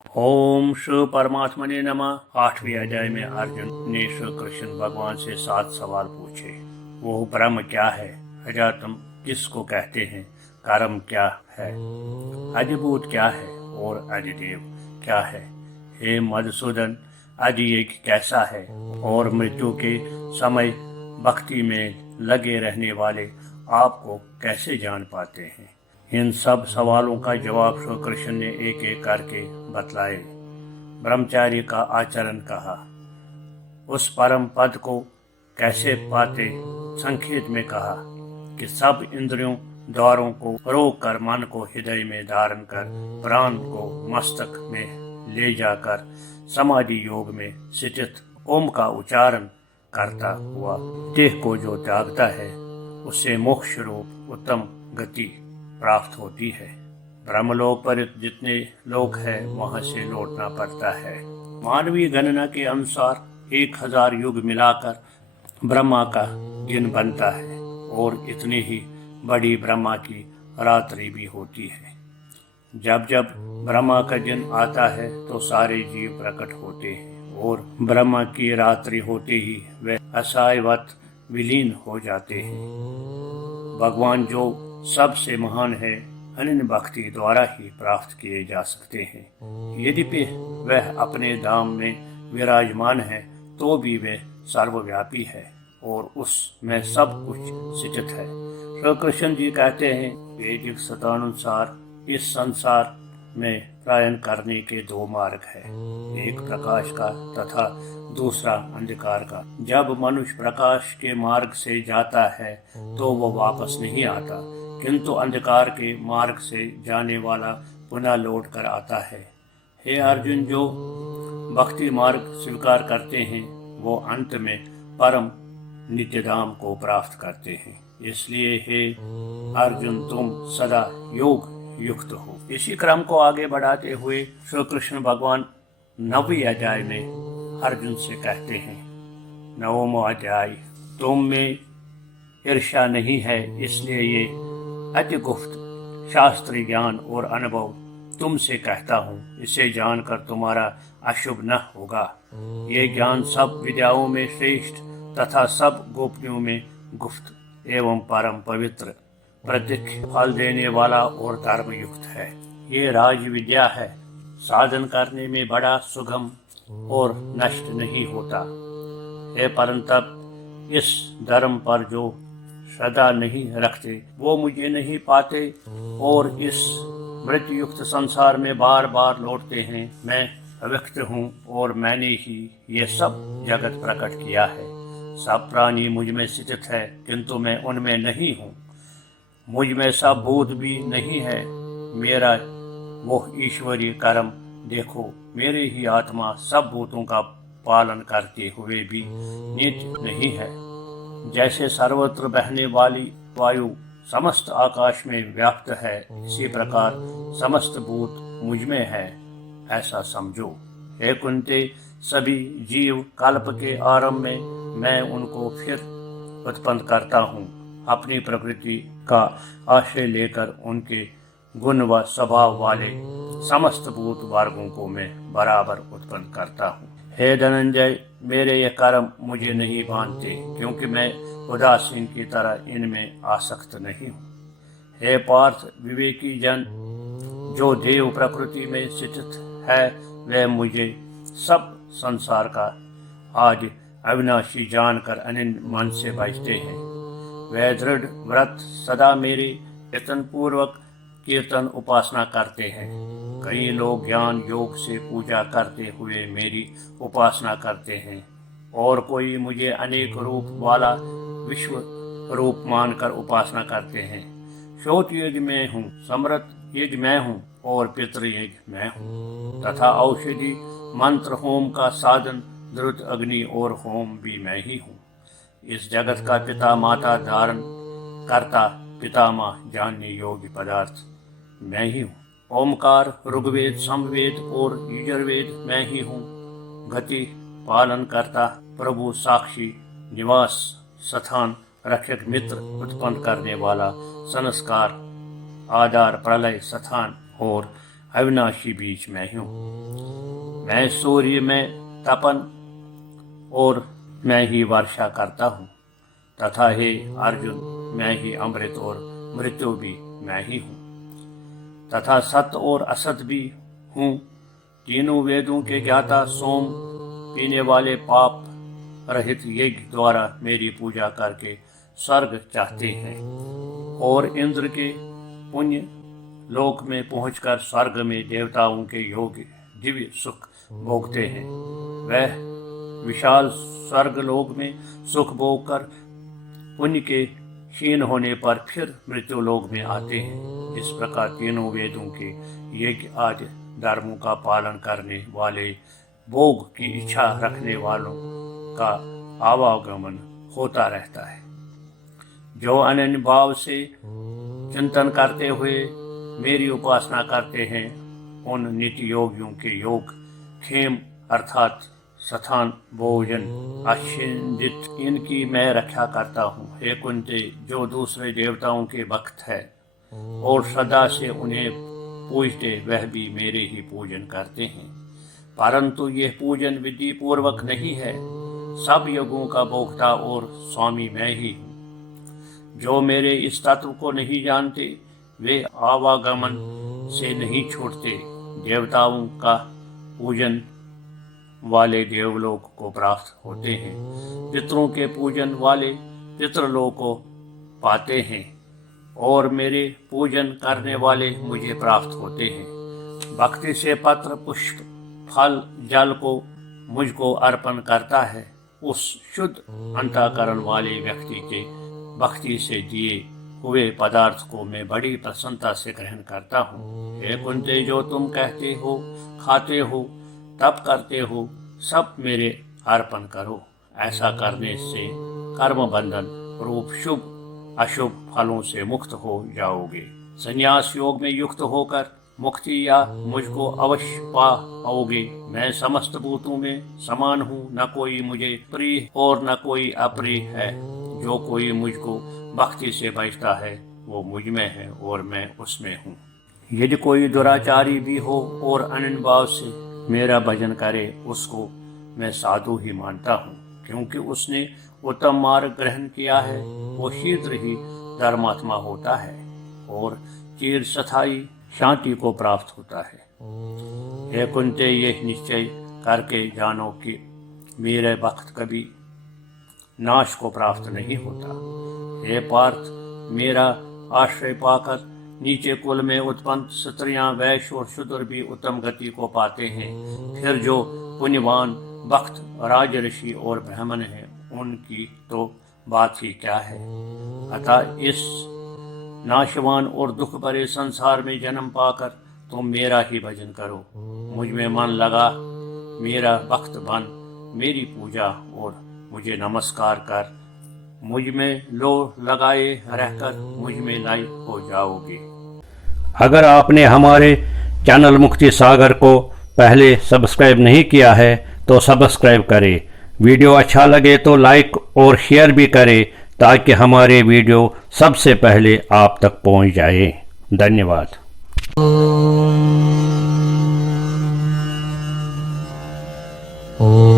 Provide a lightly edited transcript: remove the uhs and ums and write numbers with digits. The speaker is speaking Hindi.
ओम श्री परमात्मने नमः। 8वें अध्याय में अर्जुन ने श्री कृष्ण भगवान से 7 सवाल पूछे। वो ब्रह्म क्या है, अजातम किसको कहते हैं, कर्म क्या है, अधिभूत क्या है और अधिदेव क्या है। हे मधुसूदन, अधियज्ञ कैसा है और मृत्यु के समय भक्ति में लगे रहने वाले आपको कैसे जान पाते हैं। इन सब सवालों का जवाब श्री कृष्ण ने एक एक करके बतलाए। ब्रह्मचार्य का आचरण कहा, उस परम पद को कैसे पाते संक्षेप में कहा कि सब इंद्रियों द्वारों को रोक कर मन को हृदय में धारण कर प्राण को मस्तक में ले जाकर समाधि योग में स्थित ओम का उच्चारण करता हुआ देह को जो त्यागता है उससे मोक्ष रूप उत्तम गति प्राप्त होती है। ब्रह्मलोक पर जितने लोक है वहां से लौटना पड़ता है। मानवीय गणना के अनुसार 1000 युग मिलाकर ब्रह्मा का दिन बनता है और इतनी ही बड़ी ब्रह्मा की रात्रि भी होती है। जब जब ब्रह्मा का दिन आता है तो सारे जीव प्रकट होते हैं और ब्रह्मा की रात्रि होते ही वे असहायवत विलीन हो जाते हैं। भगवान जो सबसे महान है, अनन्य भक्ति द्वारा ही प्राप्त किए जा सकते हैं। यद्यपि वह अपने धाम में विराजमान है तो भी वह सर्वव्यापी है और उसमें सब कुछ स्थित है। श्री कृष्ण जी कहते हैं, वैदिक शतानुसार इस संसार में प्रयाण करने के 2 मार्ग है, एक प्रकाश का तथा दूसरा अंधकार का। जब मनुष्य प्रकाश के मार्ग से जाता है तो वह वापस नहीं आता, किंतु अंधकार के मार्ग से जाने वाला पुनः लौट कर आता है। हे अर्जुन, जो भक्ति मार्ग स्वीकार करते हैं वो अंत में परम नित्यधाम को प्राप्त करते हैं। इसलिए हे अर्जुन, तुम सदा योग युक्त हो। इसी क्रम को आगे बढ़ाते हुए श्री कृष्ण भगवान 9वें अध्याय में अर्जुन से कहते हैं, 9वां अध्याय, तुम में ईर्ष्या नहीं है, इसलिए ये अति गुप्त शास्त्रीय ज्ञान और अनुभव तुमसे कहता हूँ। इसे जानकर तुम्हारा अशुभ न होगा। ये ज्ञान सब विद्याओं में श्रेष्ठ तथा सब गोपनीयों में गुप्त एवं परम पवित्र, प्रत्यक्ष फल देने वाला और धर्म युक्त है। ये राज विद्या है, साधन करने में बड़ा सुगम और नष्ट नहीं होता है, परंतु इस धर्म पर जो श्रद्धा नहीं रखते वो मुझे नहीं पाते और इस मृत्यु युक्त संसार में बार बार लौटते हैं। मैं अव्यक्त हूँ और मैंने ही ये सब जगत प्रकट किया है। सब प्राणी मुझ में स्थित है किंतु मैं उनमें नहीं हूँ। मुझ में सब भूत भी नहीं है। मेरा वो ईश्वरीय कर्म देखो, मेरे ही आत्मा सब भूतों का पालन करते हुए भी नित्य नहीं है। जैसे सर्वत्र बहने वाली वायु समस्त आकाश में व्याप्त है, इसी प्रकार समस्त भूत मुझ में है, ऐसा समझो। हे कुंती, सभी जीव कल्प के आरंभ में मैं उनको फिर उत्पन्न करता हूँ। अपनी प्रकृति का आश्रय लेकर उनके गुण व स्वभाव वाले समस्त भूत वर्गों को मैं बराबर उत्पन्न करता हूँ। हे धनंजय, मेरे ये कर्म मुझे नहीं बांधते, क्योंकि मैं उदासीन की तरह इनमें आसक्त नहीं हूँ। हे पार्थ, विवेकी जन जो देव प्रकृति में स्थित है वह मुझे सब संसार का आदि अविनाशी जानकर अनन्य मन से भजते हैं। वह दृढ़ व्रत सदा मेरे यत्न पूर्वक कीर्तन उपासना करते हैं। कई लोग ज्ञान योग से पूजा करते हुए मेरी उपासना करते हैं और कोई मुझे अनेक रूप वाला विश्व रूप मानकर उपासना करते हैं। श्रोत यज्ञ मैं हूँ, समृत यज्ञ मैं हूँ और पितृयज्ञ मैं हूँ तथा औषधि मंत्र होम का साधन द्रुत अग्नि और होम भी मैं ही हूँ। इस जगत का पिता माता धारण करता पितामह जानने योग्य पदार्थ मैं ही हूँ। ओमकार, ऋग्वेद, समवेद और यजुर्वेद मैं ही हूँ। गति पालन करता प्रभु, साक्षी, निवास स्थान, रक्षक, मित्र, उत्पन्न करने वाला, संस्कार, आधार, प्रलय स्थान और अविनाशी बीज मैं हूँ। मैं सूर्य में तपन और मैं ही वर्षा करता हूँ, तथा हे अर्जुन मैं ही अमृत और मृत्यु भी मैं ही हूँ, तथा सत्य और असत भी हूँ। तीनों वेदों के ज्ञाता सोम पीने वाले पाप रहित यज्ञ द्वारा मेरी पूजा करके स्वर्ग चाहते हैं और इंद्र के पुण्य लोक में पहुंचकर स्वर्ग में देवताओं के योग्य दिव्य सुख भोगते हैं। वह विशाल स्वर्ग लोक में सुख भोगकर पुण्य के क्षीण होने पर फिर मृत्यु लोक में आते हैं। इस प्रकार तीनों वेदों के यज्ञ आदि धर्मों का पालन करने वाले भोग की इच्छा रखने वालों का आवागमन होता रहता है। जो अनन्य भाव से चिंतन करते हुए मेरी उपासना करते हैं, उन नित्य योगियों के योग खेम अर्थात स्थान भोजन आच्छादित इनकी मैं रक्षा करता हूँ। हे कुंती, जो दूसरे देवताओं के भक्त है और सदा से उन्हें पूजते, वह भी मेरे ही पूजन करते हैं, परंतु यह पूजन विधि पूर्वक नहीं है। सब योगों का भोक्ता और स्वामी मैं ही हूँ। जो मेरे इस तत्व को नहीं जानते, वे आवागमन से नहीं छूटते। देवताओं का पूजन वाले देवलोक को प्राप्त होते हैं, पितरों के पूजन वाले पितरलोक को पाते हैं और मेरे पूजन करने वाले मुझे प्राप्त होते हैं। भक्ति से पत्र पुष्प फल जल को मुझको अर्पण करता है, उस शुद्ध अंतःकरण वाले व्यक्ति के भक्ति से दिए हुए पदार्थ को मैं बड़ी प्रसन्नता से ग्रहण करता हूँ। हे कुंती, जो तुम कहते हो, खाते हो, तप करते हो, सब मेरे अर्पण करो। ऐसा करने से कर्म बंधन रूप शुभ अशुभ फलों से मुक्त हो जाओगे। संन्यास योग में युक्त होकर मुक्ति या मुझको अवश्य पाओगे। मैं समस्त भूतों में समान हूँ, न कोई मुझे प्रिय और न कोई अप्रिय है। जो कोई मुझको भक्ति से बचता है, वो मुझ में है और मैं उसमें हूँ। यदि कोई दुराचारी भी हो और अनन्य भाव से मेरा भजन करे, उसको मैं साधु ही मानता हूँ, क्योंकि उसने उत्तम मार्ग ग्रहण किया है। वो शीघ्र ही धर्मात्मा होता है और चिर स्थायी शांति को प्राप्त होता है। हे कुंती, यह निश्चय करके जानो कि मेरे भक्त कभी नाश को प्राप्त नहीं होता। हे पार्थ, मेरा आश्रय पाकर नीचे कुल में उत्पन्न स्त्रियां, वैश्य और शूद्र भी उत्तम गति को पाते हैं। फिर जो पुण्यवान भक्त राजऋषि और ब्राह्मण हैं, उनकी तो बात ही क्या है। अतः इस नाशवान और दुख भरे संसार में जन्म पाकर तुम मेरा ही भजन करो। मुझ में मन लगा मेरा भक्त बन, मेरी पूजा और मुझे नमस्कार कर, मुझ में लो लगाए रहकर मुझ में लय हो जाओगे। अगर आपने हमारे चैनल मुक्ति सागर को पहले सब्सक्राइब नहीं किया है तो सब्सक्राइब करें। वीडियो अच्छा लगे तो लाइक और शेयर भी करें, ताकि हमारे वीडियो सबसे पहले आप तक पहुंच जाए। धन्यवाद। ओम।